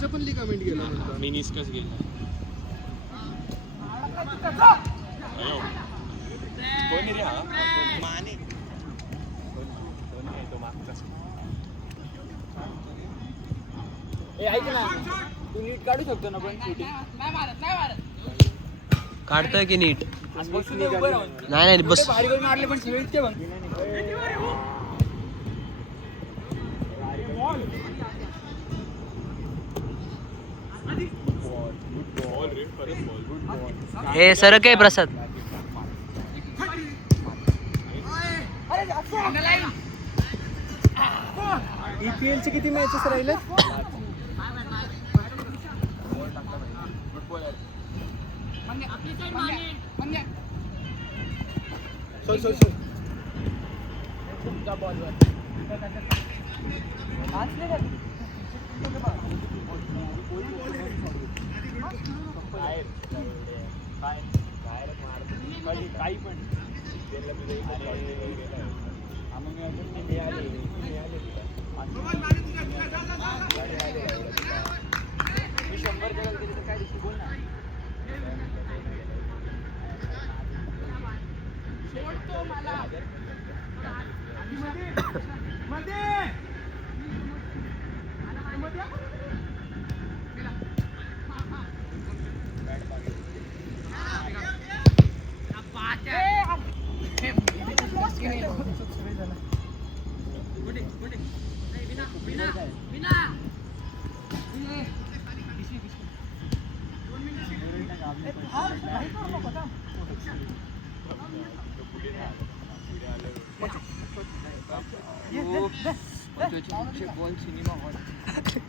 मानेचं पण लिगामेंट गेलं म्हणतात. मिनिस्कस गेला. कोणी रे हा? माने. तो मागचा. ऐक ना, तू नीट काढू शकतो ना पण शूटिंग. काढतोय की नीट? नाही नाही बस. भारी गोल मारले पण शिवाय इतके बघ. हे सरक आहे प्रसाद. EPL चे किती मॅचेस राहिले? काही पण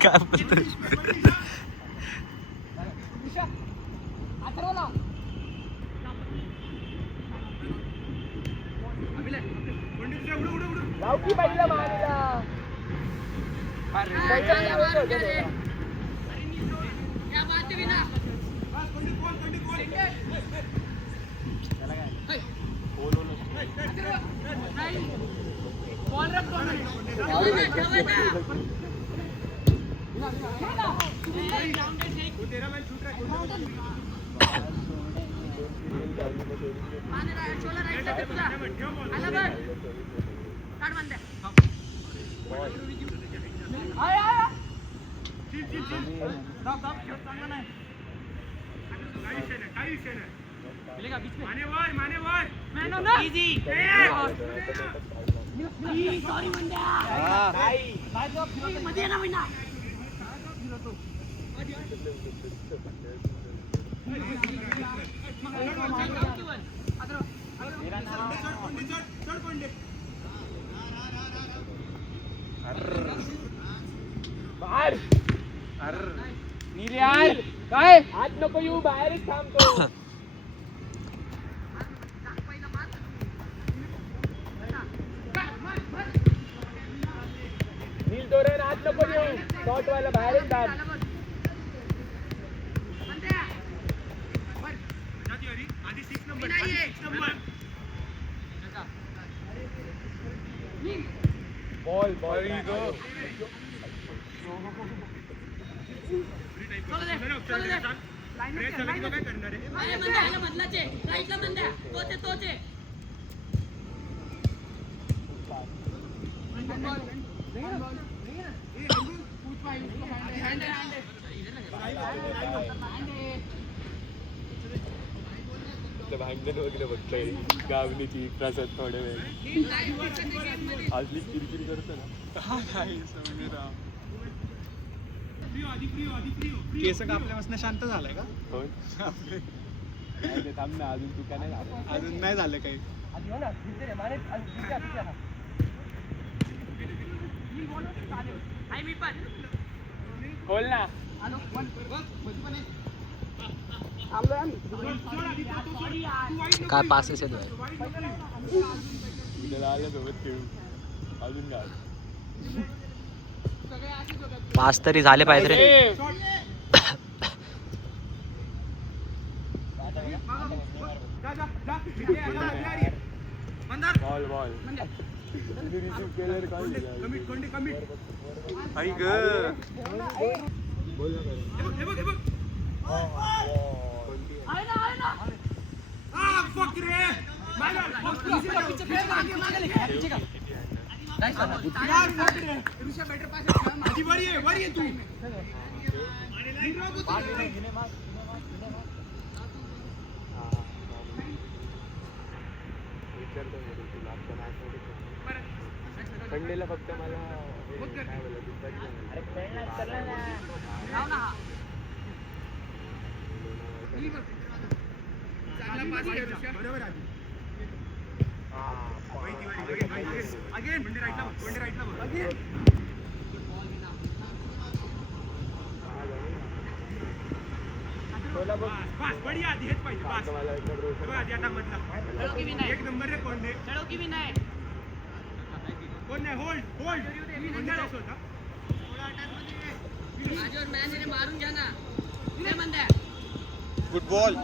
काय बोलतोय? काय आज नको येऊ, बाहेरच थांबतो. नील दोरेन आज नको येऊ, शॉट व्हायला बाहेरच थांब. बॉल बॉल भांडण वगैरे बघतोय गावणीची प्रसाद थोडे वेळ आजली किरकिरी करतो ना. केस कापल्यापासून शांत झालाय का? थांब ना, अजून तू काय नाही झालं? अजून नाही झालं काही. बोल ना. काय पासेस आहेत आल्यासोबत खेळू अजून काय. पास तरी झाले पाहिजे रे. बॉल बॉल रिसीव केल्यावर काय आई ग बोल ना. संडेला फक्त मला काय बोलत गुड बॉल.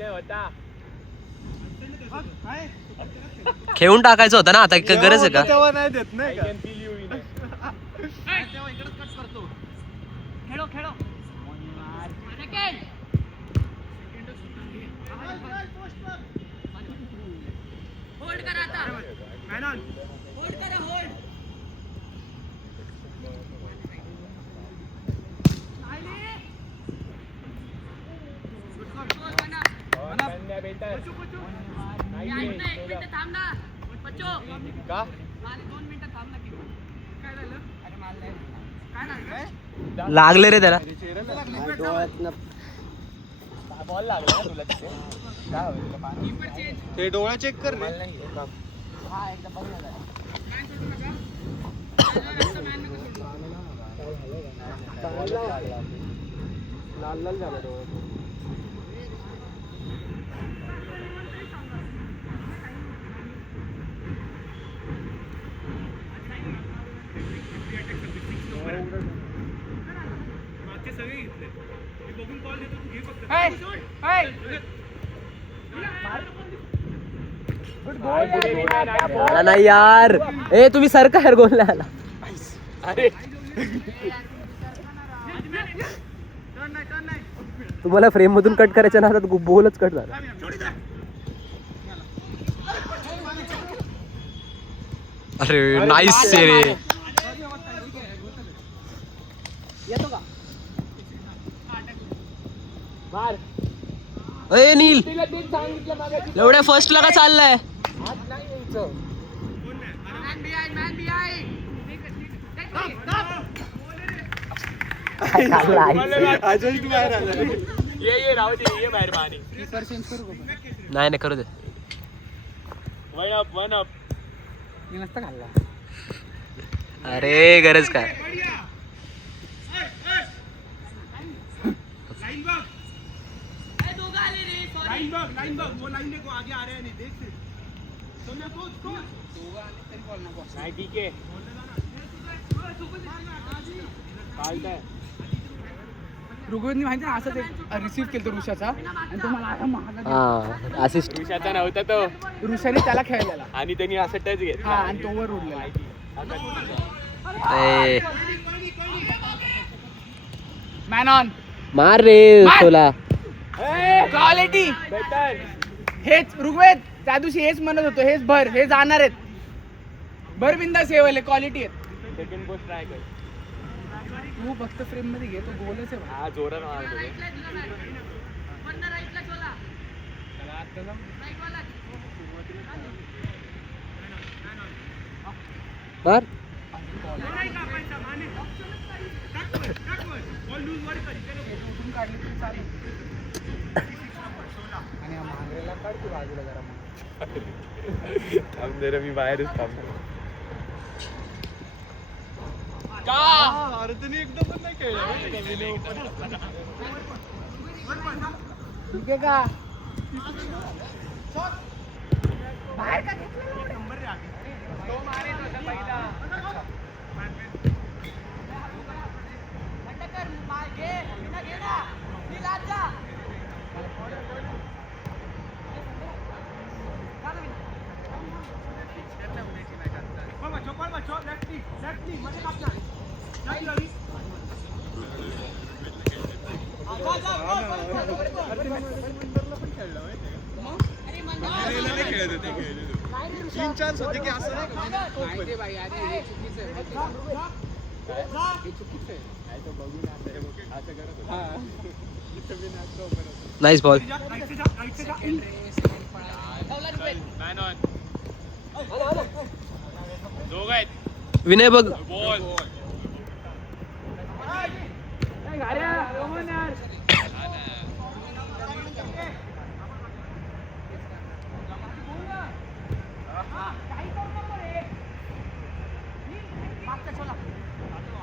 होता खेळून टाकायचं होतं ना आता गरज आहे का तेव्हा नाही देत नाही का लागले रे त्याला बॉल लागला ना तुला तिथे काय होईल ते डोळा चेक कर रे लाल लाल झाला डोळा आला नाही यार ए तुम्ही सरका यार गोल आला अरे तुम्हाला फ्रेम मधून कट करायच्या ना आता बोलच कट झाला अरे नाईस रे ए नील एवढ्या फर्स्ट ला का चाललाय अजय तू बाहेर आला ये राहू दे ये बाहेर पाणी नाही करू दे वन अप अरे गरज काय नाही ठीक आहे ऋग्वेदनी माहिती ना असं रिसीव्ह केलं ऋषाचा आणि तुम्हाला असिस्ट ऋषाचा नव्हता तो ऋषाने त्याला खेळलेला आणि त्यांनी असं टच घेतला हा आणि तो वर उडलेला मॅन ऑन मार रे सोला क्वालिटी हेच ऋग्वेद त्या दिवशी हेच म्हणत होतो हेच भर हे जाणार आहेत भर बिंदा सेवले क्वालिटी आहेत सेकंड पोस्ट ट्राय कर तू फक्त फ्रेम मध्ये घे तो गोलच आहे हा जोरात मारतो मार उठून काढली तरी चालेल आणि हा महागरेला काढ की बाजूला जरा मग थांब जरा मी बाहेरच थांबतो अरे त्यांनी एकदा पण नाही खेळलं ठीक आहे का बाहेर का नाही खेळत होते 3-4 होते की असं नाही माहिती भाई आधी हे चुकीचं आहे हे चुकीचं आहे असं करत होता. Nice ball. दोघ आहेत विनय बघ. बॉल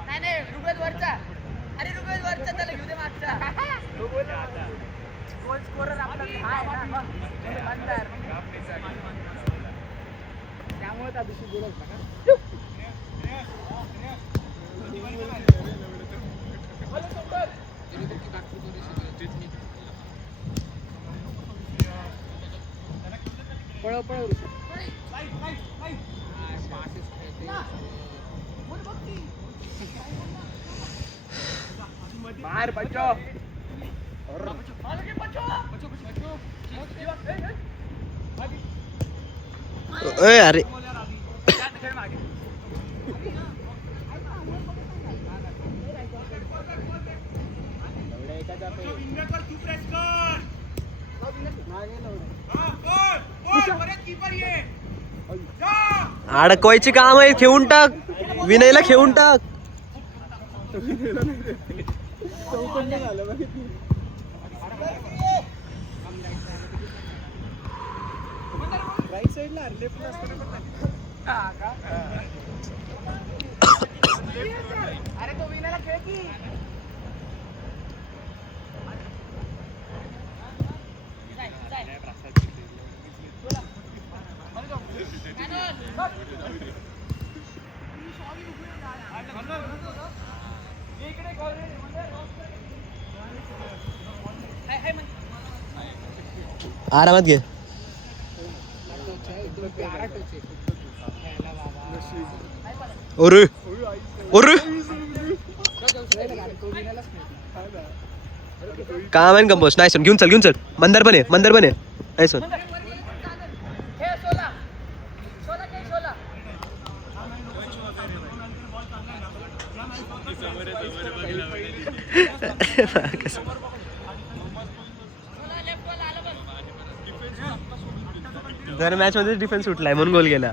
नाही रुग्वेद वरचा अरे रुग्वेद वरचा त्याला घेऊ दे मागचा गोल स्कोरर आपला त्यामुळे त्या दिवशी बोलत होता का पळव पळव बाहर बच्चो अरे अडकवायची काम आहे. खेळून टाक विनयला, खेळून टाक. राईट साईडला लेफ्टला असताना अरे तो विनाला खेळ की आरामात घे. अरे अरे काम आहे कंपोस्ट. नाही घेऊन चल, घेऊन चल. मंदार पण आहे, मंदार पण आहे. नाही सोन दर मॅच मध्ये डिफेन्स सुटलाय म्हणून गोल गेला.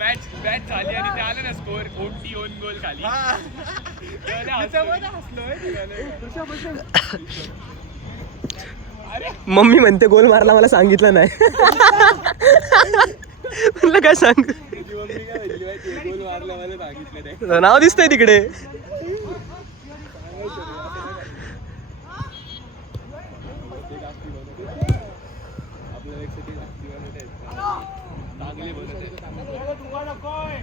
मॅच झाली आणि ते आलं ना स्कोर 4 गोल खाली. मम्मी म्हणते गोल मारला, मला सांगितलं नाही. म्हणलं काय सांग, गोल मारला मला सांगितलं नाही. नाव दिसतंय तिकडे. चांगले बनत आहे.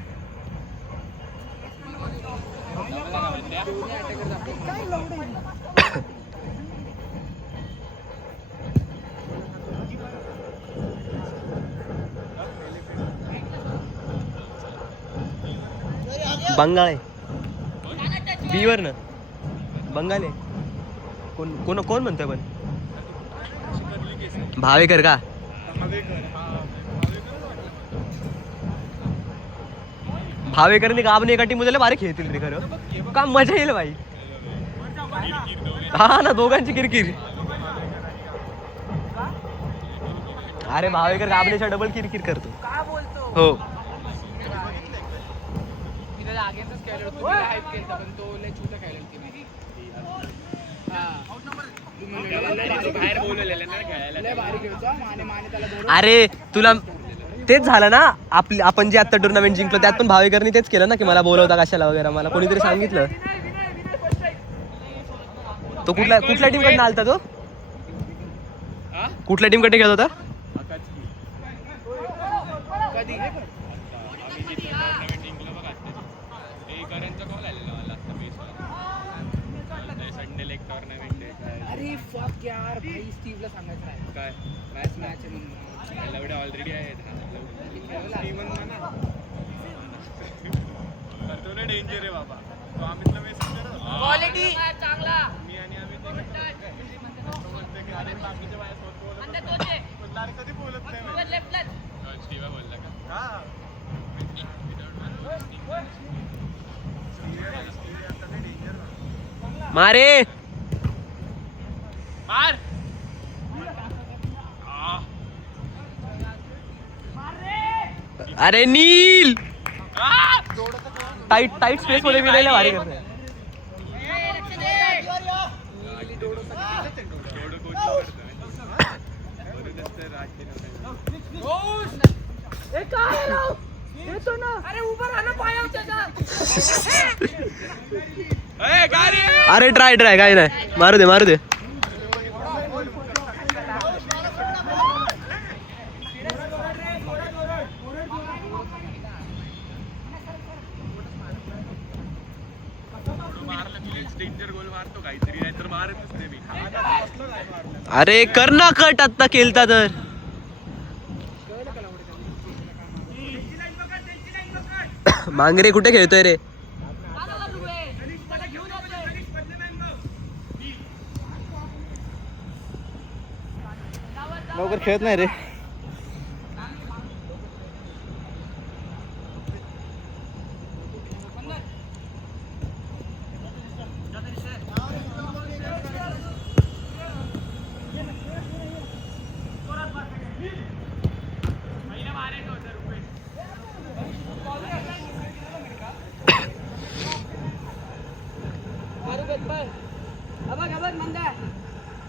बंगाल आहे बीवर ना, बंगाल आहे. कोण कोण कोण म्हणतोय पण भावेकर का? भावेकरने का आपण एका टीम मध्ये भारी खेळतील रे खरं. का मजा येईल भाई. हा ना, दोघांची किरकिर. अरे भावेकर गाबनेच्या डबल किरकिर करतो. का बोलतो हो मी त्याला अगेन्स्टच खेळलो होतो, मी हाईप केलं पण तो लय छोटा खेळलो होती मी. बाहेर बोलवलेलं ना खेळायला. लय भारी खेळतो आणि माने त्याला बोलवलं. अरे तुला तेच झालं ना, आपण जे आता टुर्नामेंट जिंकलो त्यात पण भावेकरनी तेच केलं ना की मला बोलवता कशाला वगैरे. मला कोणीतरी सांगितलं. तो कुठल्या टीम कडनं आलता तो? कुठल्या टीम कडे खेळत होता? कधी संडेला एक टुर्नामेंट आहे. अरे फक यार भाई स्टीव्हला सांगायचं आहे काय मॅच आहे म्हणून एवढे ऑलरेडी आहेत. तो नाही डेंजर आहे बाबा. तो अमितला मेसेज करत क्वालिटी चांगला मी आणि आम्ही ते म्हणते की अरे बाकीच्या माझ्यासोबत बोलत होते. पण लाल कधी बोलत नाही म्हणे. स्टीवा बोलला का? हा मारे मार. अरे नील टाइट स्पेस मध्ये विनायला भारी करतोय. अरे उभं राहा ना पायाच्या अरे ट्राय काय नाही, मारू दे. डेंजर गोल मारतो काहीतरी, नाहीतर मारतच नाही मी. अरे कर ना कट आत्ता केलता तर. मांगरे कुठे खेळतोय रे? लवकर खेळत नाही रे.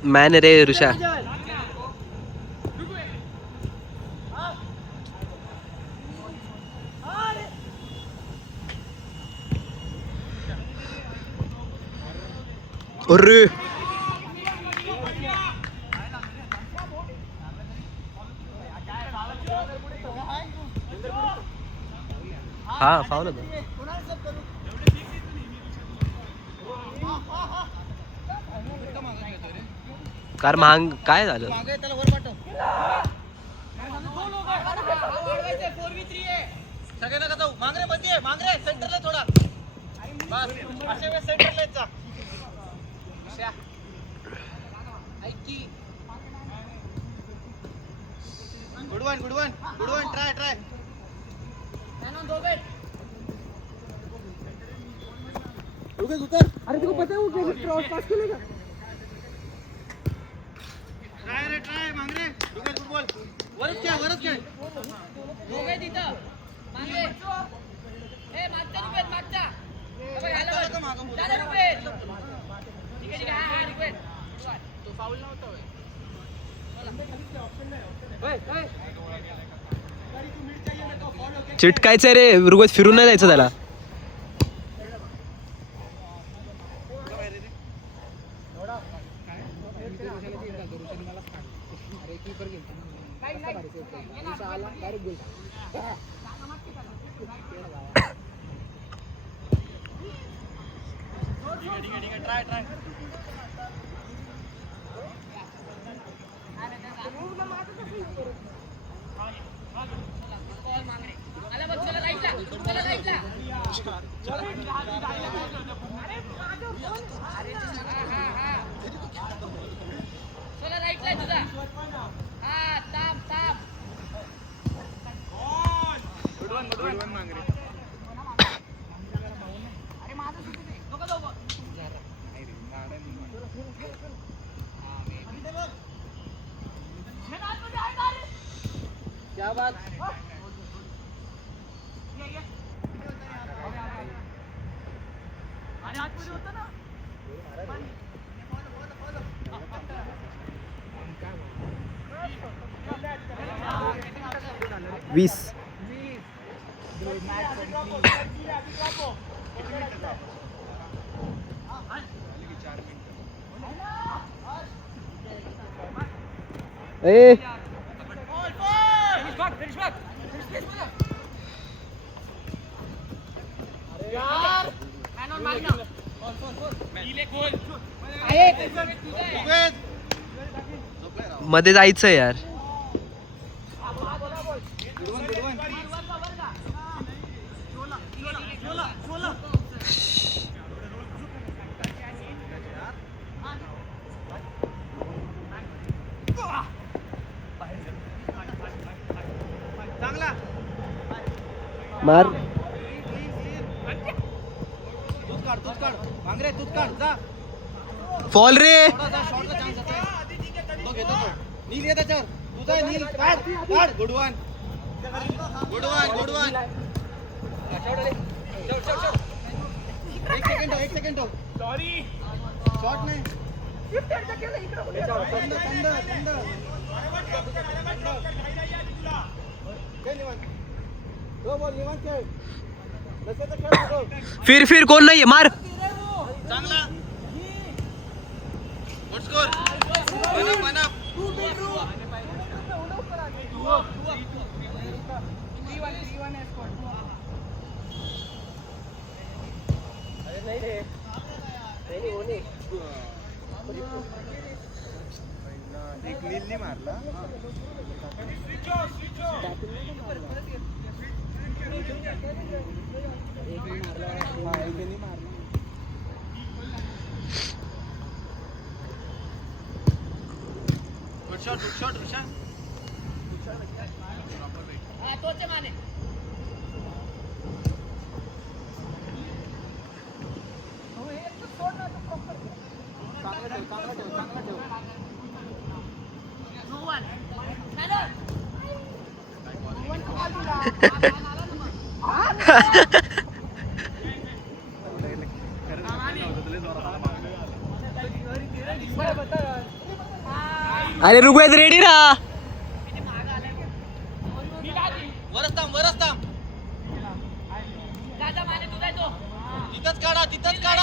मॅन रे ऋषा. अरे हा फाऊल होता. कार महाग काय झालं? सगळ्यांना जाऊ मांगरे मध्ये मांगरे सेंटरला थोडा बस अशा वेळेस सेंटरला जा. गुड वन ट्राय अरे तुला पता है वो कैसे क्रॉस पास खेलेगा? ट्राय मांगरे फुटबॉल वरच खेळ. चिटकायचं रे ऋग्वेद, फिरून नाही जायचं त्याला. ट्राय क्या बात. वीस. ए मध्ये जायचं यार. मार फॉल रे. Good one. एक सेकंड सॉरी शॉट नाही. फिर कोण नाहीये. मार. चांगला. Good score. एक नीलनी मारला. Good shot Risha. तोचे माने अरे ऋग्वेद रेडी राहा. वरच थांब. तिथंच काढा. तिथंच काढ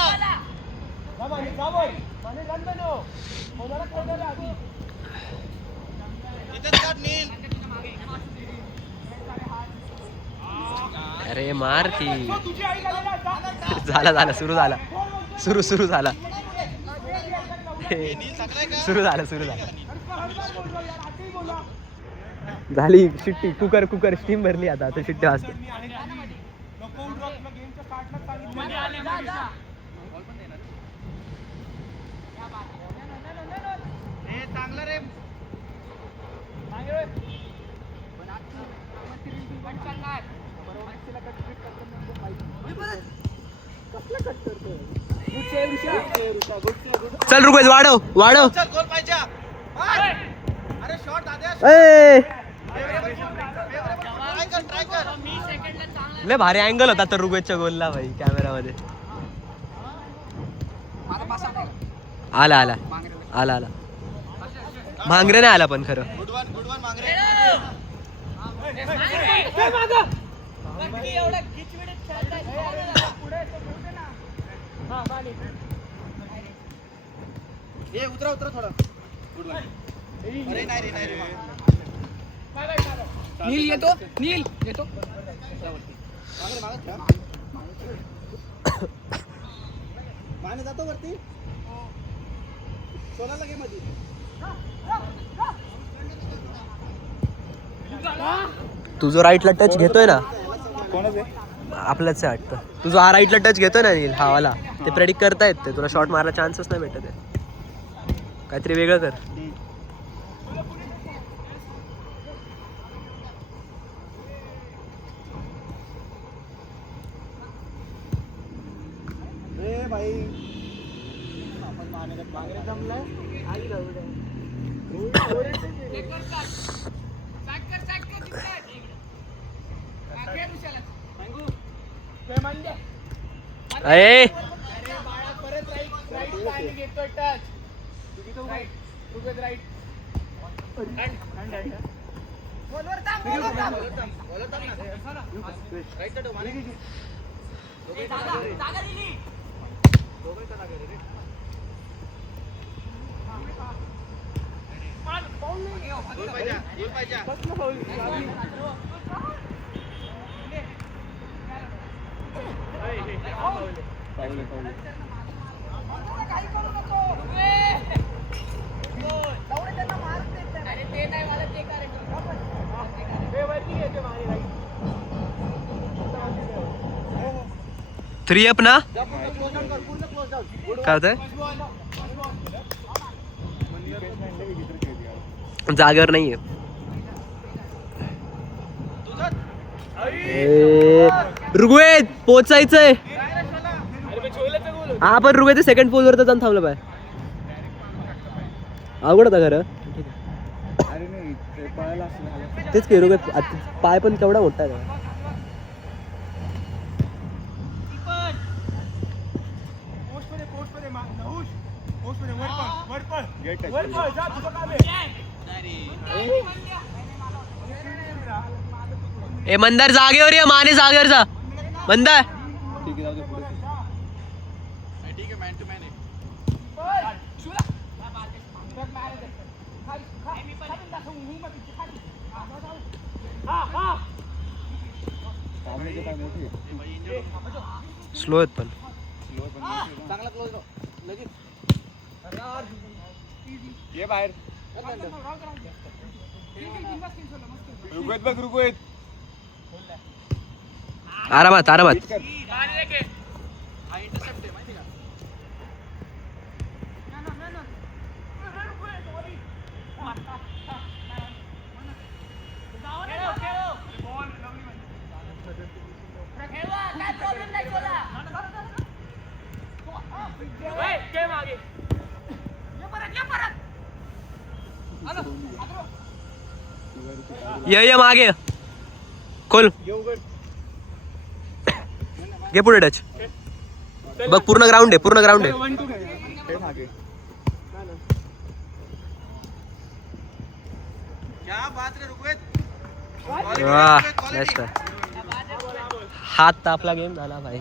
नील. अरे मार की. झाला सुरू झाला. सुरू झाला. सुरू झाला. झाली शिट्टी. कुकर स्टीम भरली. आता शिट्टी वाजते. चांगला रे. चल ऋग्वेद वाढव. चल गोल पाहिजे. अरे शॉट आदेश. ट्राय कर. लय भारी अँगल होता तर ऋग्वेदच्या गोलला भाई कॅमेरामध्ये. आला भांगरे नाही आला पण खरं. गुड वन मांगरे. उतरा थोडं. Good one. अरे नाही रे. नील येतो. माने जातो वरती. सोलाला गेम मध्ये. तू जो राईटला टच घेतोय ना. आपल्याच वाटतं. तू जो हा राईटला टच घेतोय ना नील हा वाला. ते प्रेडिक्ट करता येत. तुला शॉट मारायला चान्सच नाही भेटत आहे. काहीतरी वेगळं कर. भाई अरे परत राईट घेतोय टच. राईट 3 अप ना क्लोज डाऊन कर पूर्ण क्लोज डाऊन काय होतंय जागेवर नाहीये ऋग्वेद पोचायचंय हा पण ऋग्वेद सेकंड पोल वर तर जाऊन थांबलं पाय अवघड होता खरं अरे नाही ते पळायला असं तेच की ऋग्वेद पाय पण केवढा मोठा आहे गेट ए मंदार जागेवर ये माने जागेवर जा मंदार ठीक आहे जाऊ दे पुढे सामने काय मोठी आहे स्लो आहेत पण स्लो पण चांगला क्लोज डाऊन लगेच ये बाहेर रुगवेत बघ रुगवेत आरामात आरामात ये मागे खोल घे पुढे टच बघ पूर्ण ग्राउंड आहे पूर्ण ग्राउंड आहे हे मागे क्या बात रे ऋग्वेद वाह बेस्ट हात तापला गेम झाला भाई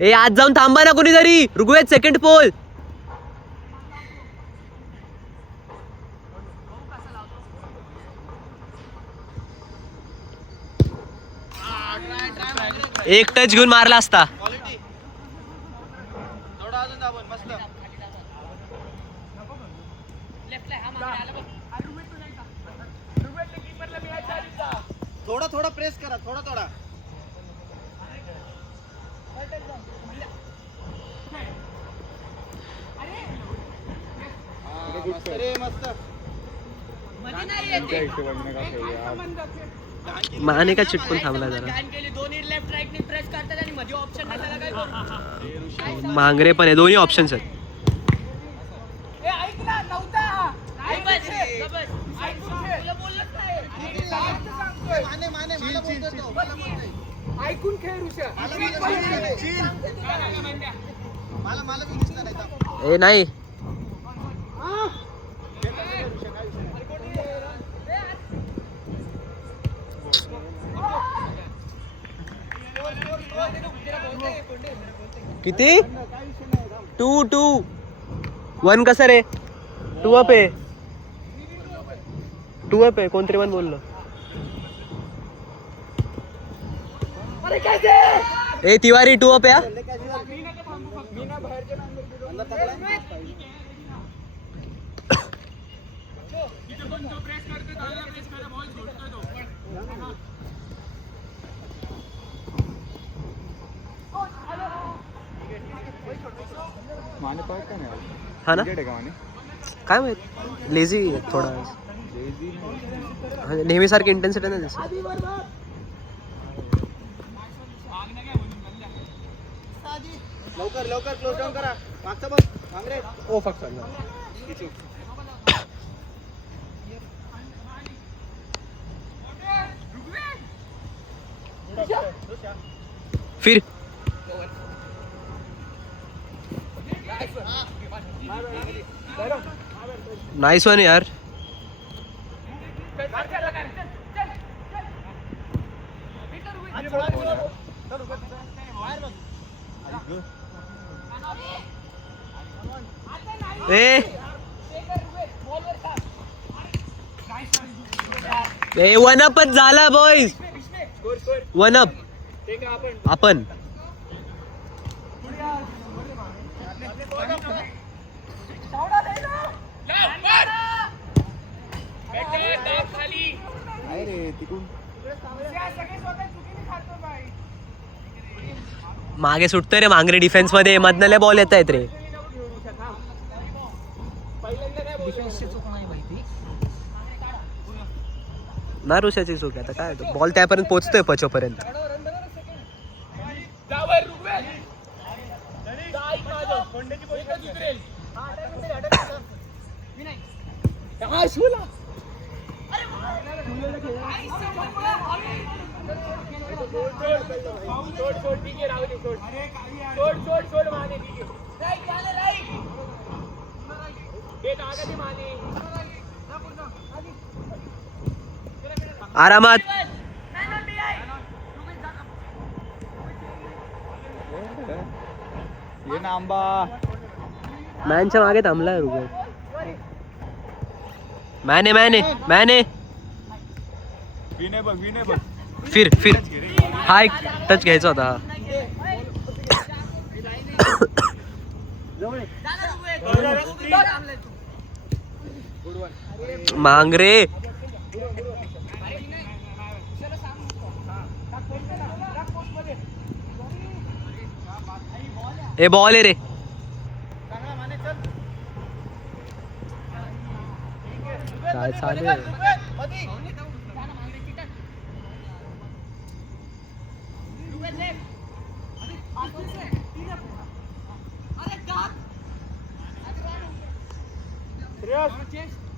ए आज जाऊन थांबा ना कोणीतरी ऋग्वेद सेकंड पोल एक टच घेऊन मारला असता क्वालिटी थोडा अजून दाबून मस्त थोडं थोडं प्रेस करा थोडा थोडा मस्त रे मस्त तुमच्या हिशोबाने का खेळूया यार. माने का चिटकून थांबला जरा दोन्ही लेफ्ट राईट नी प्रेस करतात आणि मध्ये ऑप्शन नाही त्याला काय करू मांगरे पण आहे दोन्ही ऑप्शन्स आहेत माने माने मला बोलतो तो मला बोलतोय ऐकून खेळ ऋषा मला मला बी दिसला नाही तर ए नाही किती 2-2 कसं रे 2 अप आहे 2 अप आहे कोणतरी पण बोललो ए तिवारी 2 अप या माने पाहत का नाही हा ना क्रिकेट आहे का माने काय माहित लेझी थोडा लेझी नेहमीसारखी इंटेन्सिटी नाही दिसत लवकर लवकर क्लोज डाऊन करा मागचा बघ मांगरे ओ फक्त फिर नाइस वन यार ए वन अपच झाला बॉईज वन अप आपण सगळे स्वतः चुकीने खातो बाई. मागे सुटतोय रे मांगरे डिफेन्स मध्ये, मधनले बॉल येत आहेत रे. ना ऋषाची चूक आहे, आता काय बॉल त्यापर्यंत पोहोचतोय पचोपर्यंत. जावर रुग्वेल. जा ऐक माझं. एकच उतरेल. हा शिवला. सोड ठीक आहे राहू दे सोड माने ठीक आहे. राईट गेट आगे माने. आरामात. ये ना आंबा. मॅनच्या मागे थांबलाय रुगल. मॅने विनय बघ. फिर हा एक टच घ्यायचा होता. मांगरे ए बॉल आहे रे. काय चालू आहे?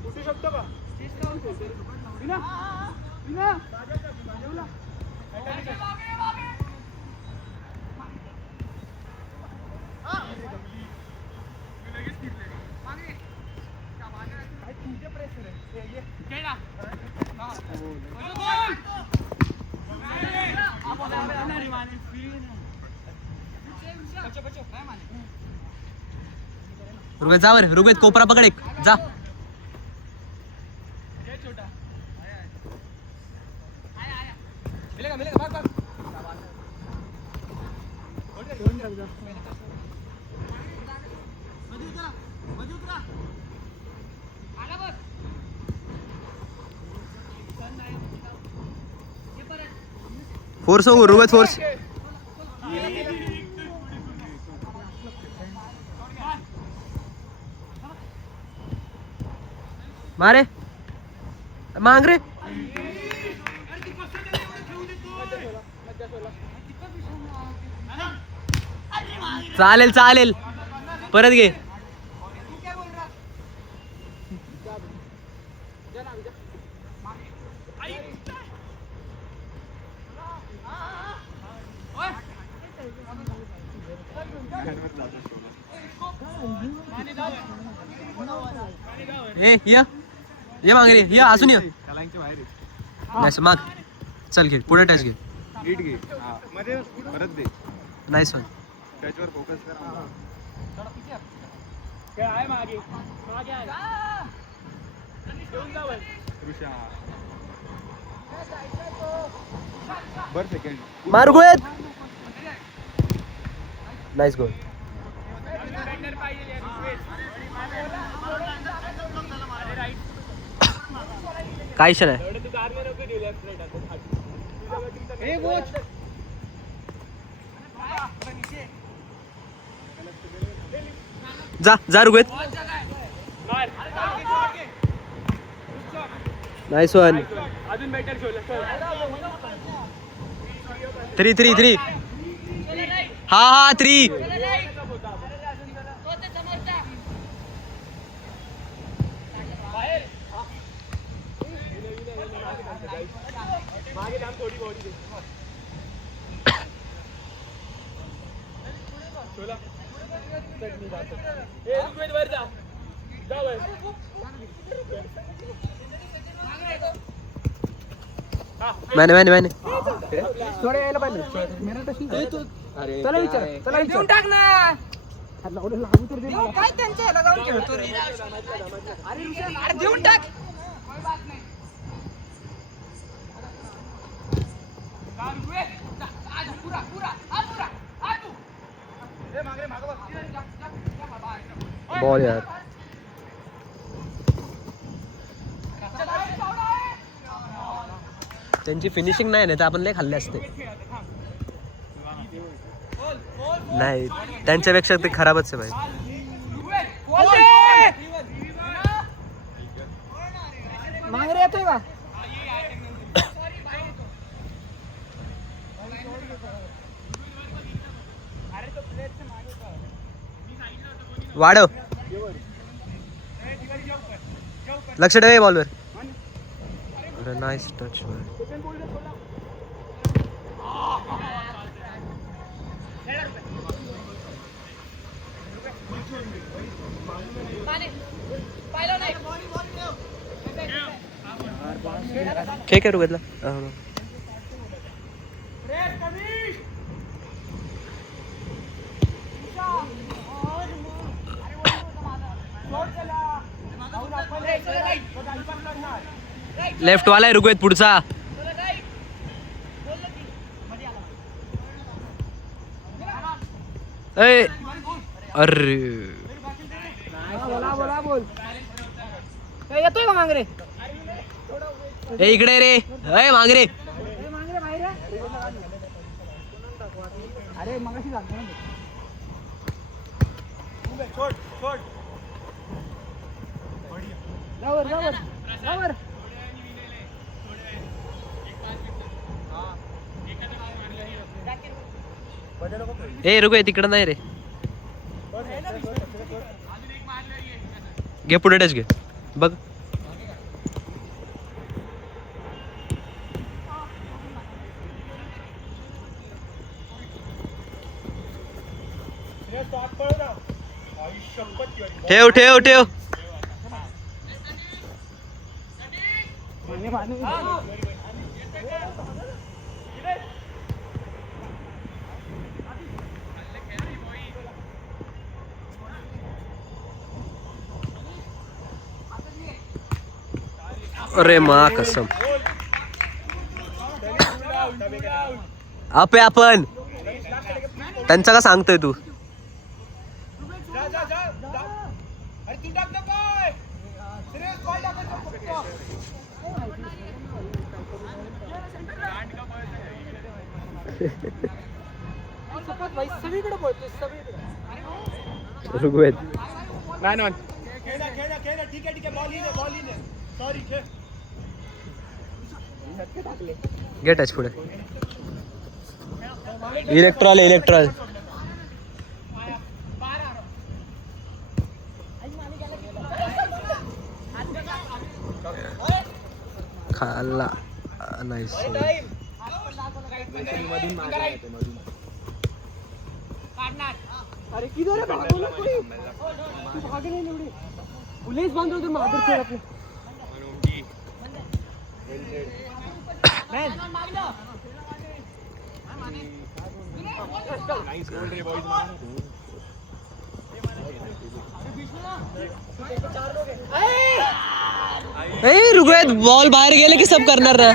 उठू शकतो का? रुगवेत जा बरं. रुगवेत कोपरा पकड एक. जा. फोर्स हो रुगवेत फोर्स. मारे मांग रे. चालेल परत घे. ये मांग रे. ये असून ये. नाही माग. चल घे पुढे टच घे. नीट घे. मध्ये परत दे. Nice one. त्याच्यावर फोकस कर. खेळ आहे मागे आहे. घेऊन जा वर. ऋषा बर सेकंड. मार गोळ्यात. नाईस गोल. डिफेंडर पाहिजे काय इशा नाही. तू गार्गे नको देऊ लेफ्ट राईट आता. ए वॉच. जा रुगवेत. Nice one. अजून बेटर खेळलं. 3 हा 3. मागे थांब थोडी बॉडी दे. चला चटणी जातो. ए रुगवेत वर जा. जा वर. मैंने थोडे यायला पाहिजे. मेरा तशी चला विचार देऊन टाक ना. काय त्यांच्या ह्याला जाऊन खेळतो रे. अरे देऊन टाक. बॉल यार. त्यांची फिनिशिंग नाही तर आपण लय खाल्ले असते. नाही त्यांच्यापेक्षा ते खराबच आहे भाई. मांगरे येतोय का? वाढव, लक्ष ठेव बॉलवर. Nice touch. ठीक आहे रुगतला. लेफ्ट वाला आहे ऋग्वेद पुढचा. ए अरे बोल. येतोय का मांगरे? ए इकडे रे. ए मांगरे. अरे मगाशी लागतो ना. जावर. ए ऋग्वेद तिकडं नाही रे. घे पुढे टच घे बघ. ठेव ठेव ठेव. अरे मा कसम. आपे आपण त्यांचा का सांगतोय तू? Rigved man on. घे टच पुढे. इलेक्ट्रॉल खाल्ला. नाईस. अरे किधर है? तू भागे नहीं एवढे. पुलिस बंद होतो माधुर खेळ आपले. ऋग्वेद बॉल बाहेर गेले की सब करणार ना.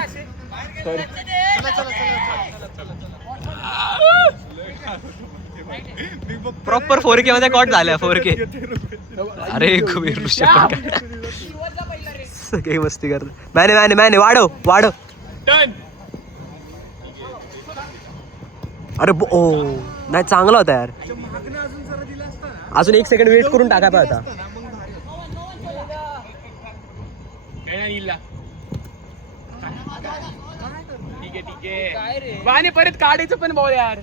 प्रॉपर 4K मध्ये कॉट झाल्या 4K. अरे कुबेर सगळी मस्ती करत. मॅने वाढव. अरे ओ नाही चांगला होता यार. अजून 1 सेकंड वेट करून टाकायचा होता. ठीक आहे. वाने परत काढायचं पण बॉल यार.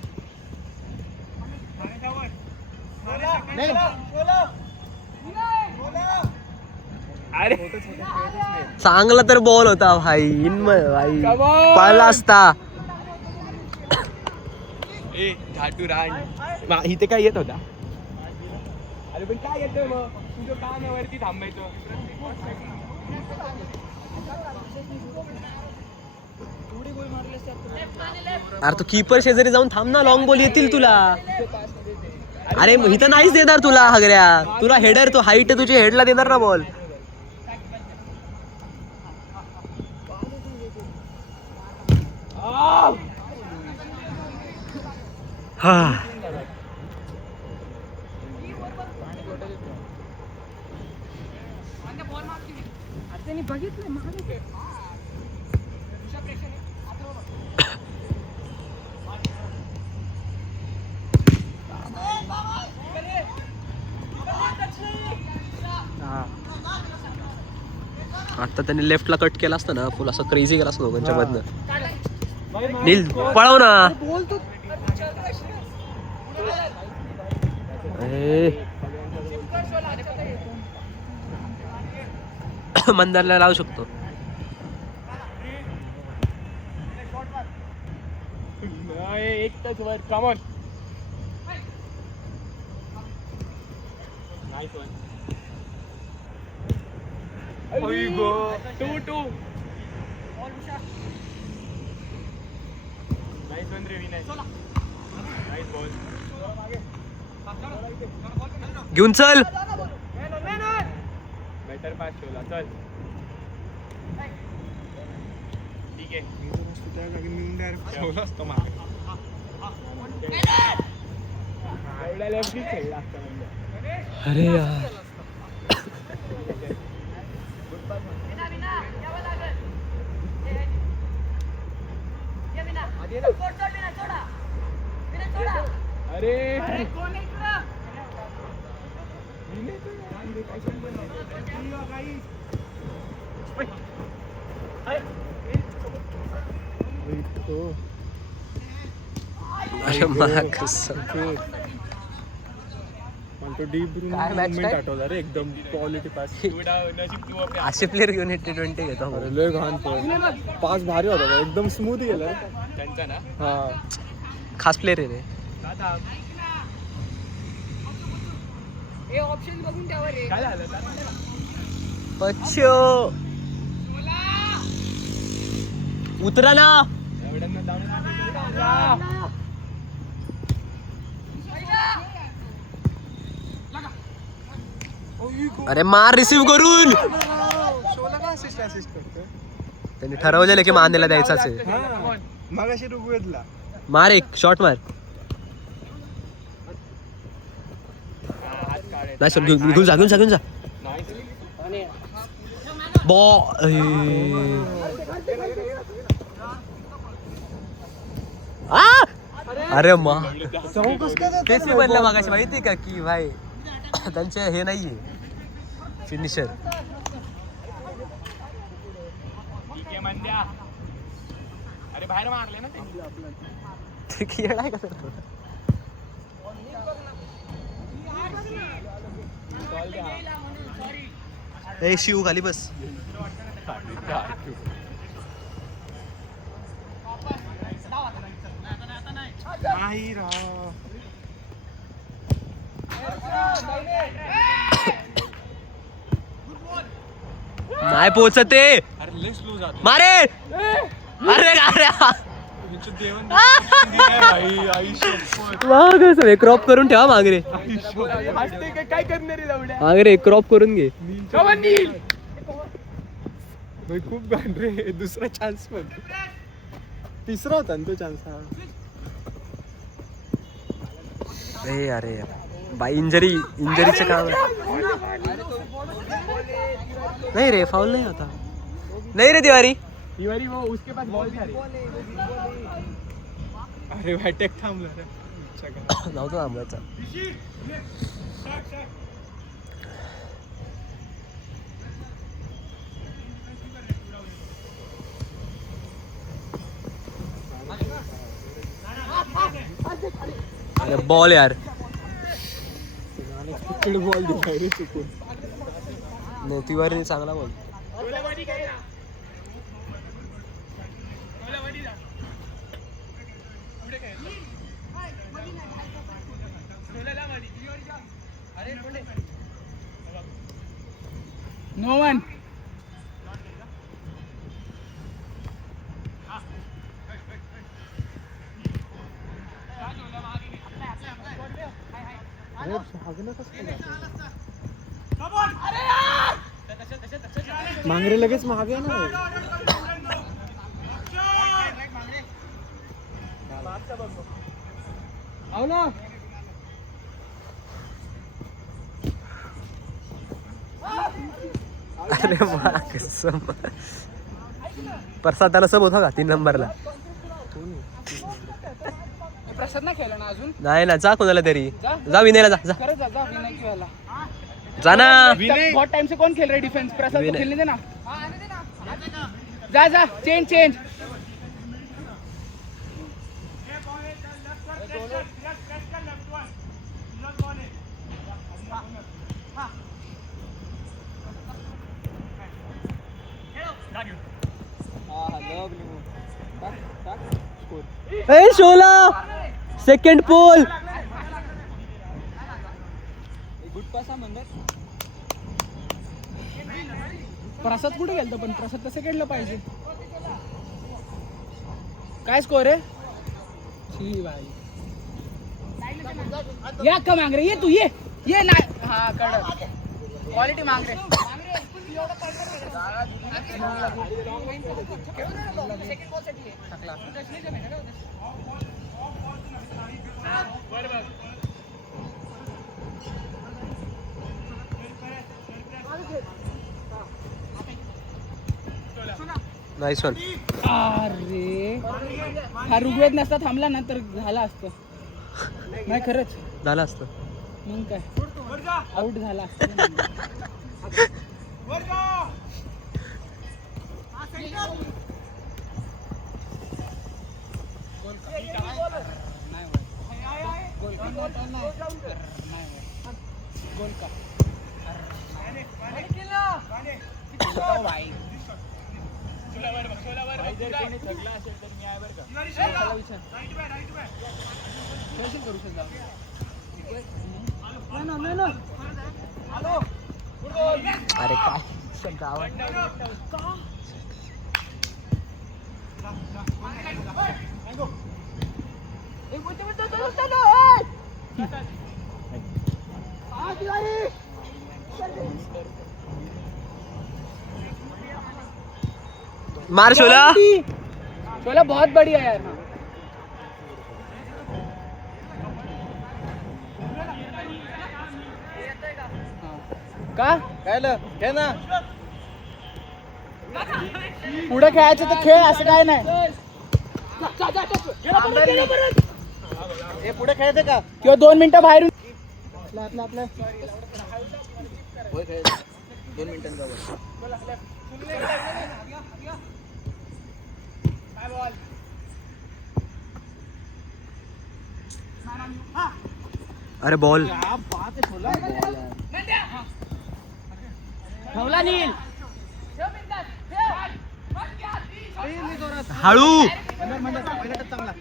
अरे चांगला तर बॉल होता भाई. भाई पाळला असता. इथे काय येत होता? अरे पण काय येतोय मग? तुझं काम आहे वरती थांबायचं. अरे तू कीपर शेजारी जाऊन थांब ना. लॉंग बॉल येतील तुला. अरे इथं नाहीच देणार तुला हगऱ्या. तुला हेडर, तू हाईट आहे तुझी, हेडला देणार ना बॉल. हा आता त्यांनी लेफ्टला कट केला असतं ना फुल असं क्रेझी केला असतं दोघांच्या मधनं. नील पळव ना. मंदारला लावू शकतो. एक टच वर come on. Nice one. 2-2. Nice one रे विनय. Nice ball. घेऊन चल. बेटर पास ठेवला. चल ठीक आहे. ठेवला असतो मागे. एवढ्या लेफ्ट खेळला असता म्हणजे. अरे यार अरे अरे मागं म्हणतो डीप काय match मुवमेंट काय? आठवला रे एकदम क्वालिटी पास. असे प्लेअर घेऊन 80-20 घेतो. लय घाण पास भारी होता तो. एकदम स्मूथ गेला त्यांचा ना. हा खास प्लेअर आहे रे. काय झालं पच्चो उतरा ना. एवढ्यांना जाऊन अरे मार रिसीव्ह करून. त्यांनी ठरवलेलं की मानेला द्यायचाच आहे. मगाशी ऋग्वेदला मार एक शॉट मार. नाही सर घेऊन जा बॉल. अरे मा तेच मी बनलं मागाशी माहिती का की भाई त्यांचे हे नाहीये फिनिशर. ठीक आहे मंद्या. अरे बाहेर मारले ना ते. खेळ आहे का ए शिव खाली बस. नाही रा. नाही पोचते. अरे लय स्लो जातो. मारे. अरे अरे क्रॉप करून ठेवा मागरे. काय करणार रे जाऊड्या. मागरे क्रॉप करून घे. खूप घाण रे. दुसरा चान्स पण तिसरा होता ना तो चान्स. ए अरे बाई इंजरीचे काम नाही रे. फाउल नाही होता. नाही रे तिवारी. तिवारी वो उसके पास बॉल था रे. अरे अटॅक थांबला रे. नव्हतं थांबायचा. अरे बॉल यार. बॉल दिलाय रे चुकून. नाही तिवारीने चांगला बॉल. No one. मांगरे लगेच मागे ना. आओ ना. अरे कसम प्रसाद त्याला सब होता का 3 नंबरला. प्रसाद ना खेळला ना अजून. नाही ना जा कोणाला तरी. जा विनयला जा खरंच जा विनय खेळायला. जा ना. बहुत टाइम से कौन खेल रहा है डिफेंस. प्रसाद को खेलने देना. जा जा चेंज चेंज. ए शोला सेकंड पोल. प्रसाद कुठे गेलतो पण प्रसाद तसं खेळलं पाहिजे. काय स्कोर आहे. शी बाई या का मांग रे. ये तू ये ना. हा कळ क्वालिटी मांग रे. Nice one. अरे हा ऋग्वेद नसता थांबला ना तर झाला असतं. नाही खरंच झालं असतं. मग काय आउट झाला असतं. अरे काय गावात मार शोला. शोला बहुत बढ़िया यार. का काय खेळ ना. पुढे खेळायचं तर खेळ. असं काय नाही. हे पुढे खेळायचं का. किंवा 2 मिनिटं बाहेरून. आपलं 2 मिनिटांचा. अरे बॉल ठेवला नील. हळू. पहिला चांगला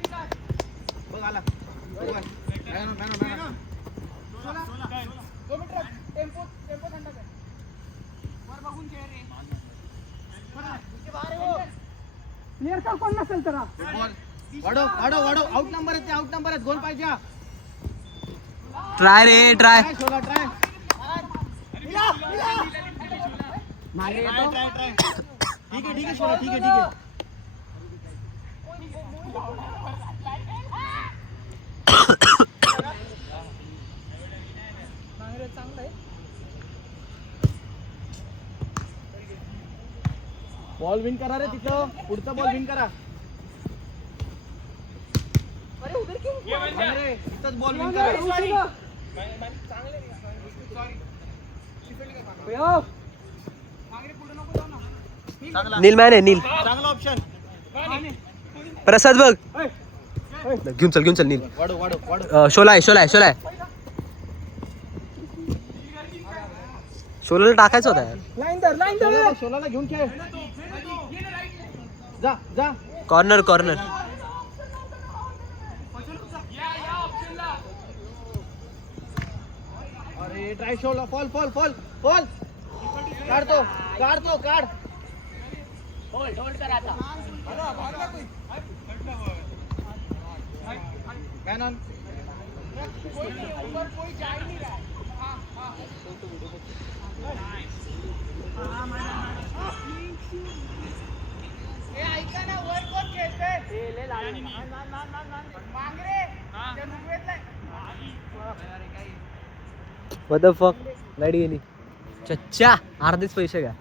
बघ आला. कोण नसेल तर वाढव वाढव वाढव. आउट नंबर आहेत. आउट नंबर आहेत. गोल पाहिजे. ट्राय रे ट्राय. शोला ट्राय. ठीक आहे शोला. ठीक आहे. बॉल विन करा रे तिथं. पुढचा बॉल विन करा. अरे तिथंच बॉल विन करा. नील मॅन आहे. नील चांगला ऑप्शन. प्रसाद बघ. घेऊन चल नील. वाढव वाढव वाढव. शोला आहे. शोला टाकायचं होता यार. शोलाला घेऊन खेळ. जा. कॉर्नर. अरे ट्राय शोला. फॉल काढतो. काढ. होल्ड कर आता. कॅनन. ऐका ना वर कोण खेळतोय. मांगरे What the fuck? लाईट गेली. चच्चा अर्धेच पैसे घ्या.